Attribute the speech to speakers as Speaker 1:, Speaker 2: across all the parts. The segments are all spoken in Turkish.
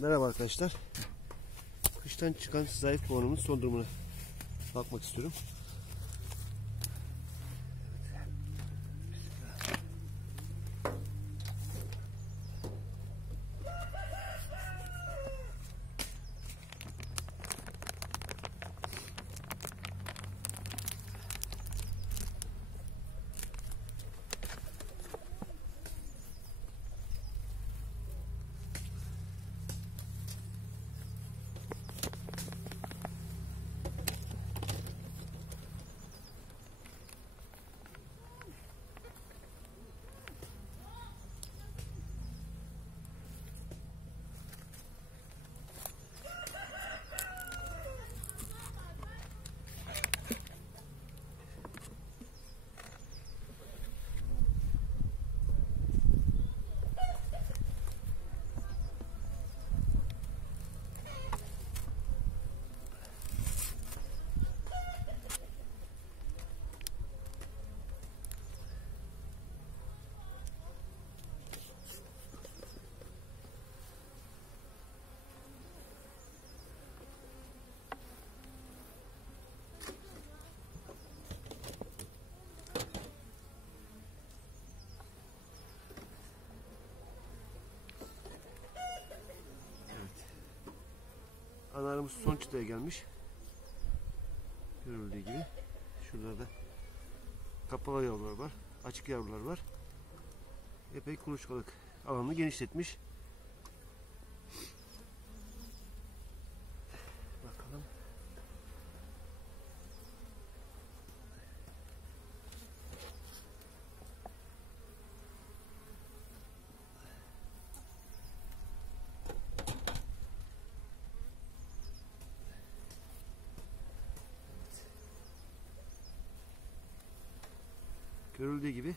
Speaker 1: Merhaba arkadaşlar. Kıştan çıkan zayıf kovanımın son durumuna bakmak istiyorum. Analarımız son çıtaya gelmiş. Görüldüğü gibi. Şurada da kapalı yavrular var. Açık yavrular var. Epey kuluçkalık alanını genişletmiş. Görüldüğü gibi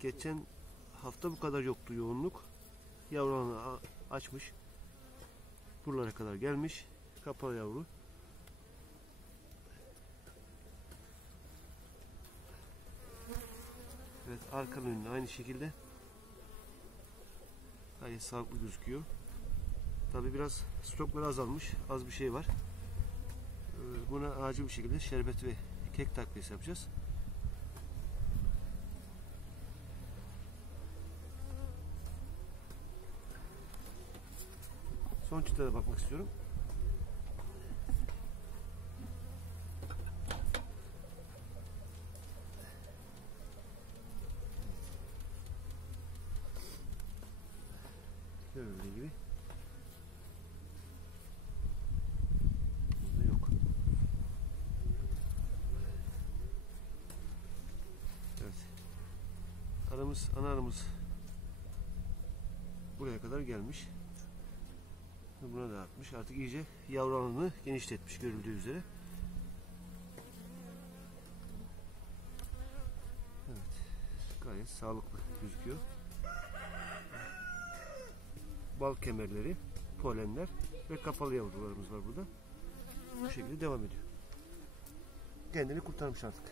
Speaker 1: geçen hafta bu kadar yoktu yoğunluk. Yavrularını açmış. Buralara kadar gelmiş. Kapalı yavru. Evet arkanın önüne aynı şekilde. Gayet sağlıklı gözüküyor. Tabi biraz stokları azalmış. Az bir şey var. Ee, Buna acil bir şekilde şerbet ve kek takviyesi yapacağız. Son çıtlara bakmak istiyorum. Görüldüğü gibi. Burada yok. Evet. Aramız, ana aramız buraya kadar gelmiş. Buna da atmış. Artık iyice yavru alanını genişletmiş görüldüğü üzere. Evet. Gayet sağlıklı gözüküyor. Bal kemerleri, polenler ve kapalı yavrularımız var burada. Bu şekilde devam ediyor. Kendini kurtarmış artık.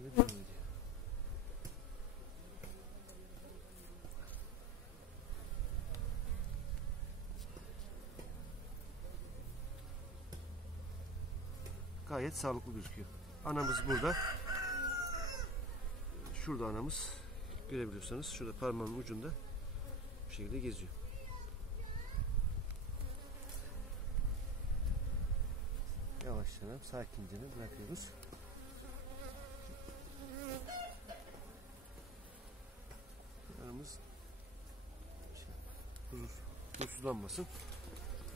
Speaker 1: Şimdi devam ediyor. Gayet sağlıklı gözüküyor. Anamız burada. Şurada anamız. Görebiliyorsanız şurada parmağın ucunda bu şekilde geziyor. Yavaşça sakince bırakıyoruz. Aramız şey, huzur, huzursuzlanmasın.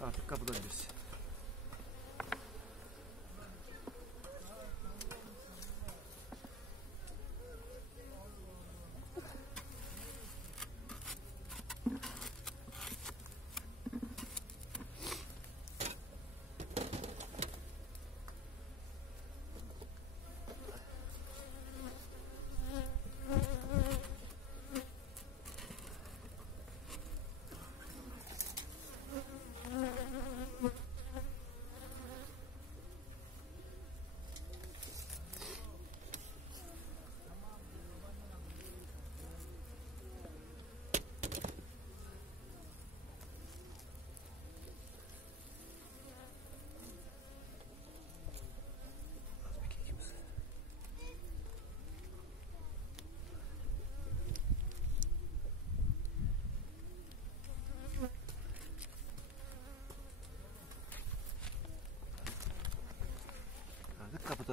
Speaker 1: Artık kapatabiliriz.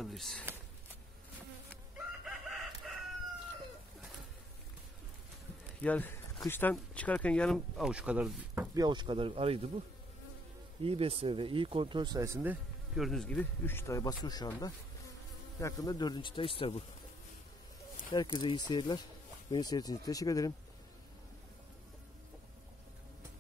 Speaker 1: Satabiliriz. Yani kıştan çıkarken yarım avuç kadar, bir avuç kadar arıydı bu. İyi besleme ve iyi kontrol sayesinde gördüğünüz gibi 3 çıtayı basıyor şu anda. Yakında 4. çıta ister bu. Herkese iyi seyirler. Beni seyrettiğiniz için teşekkür ederim.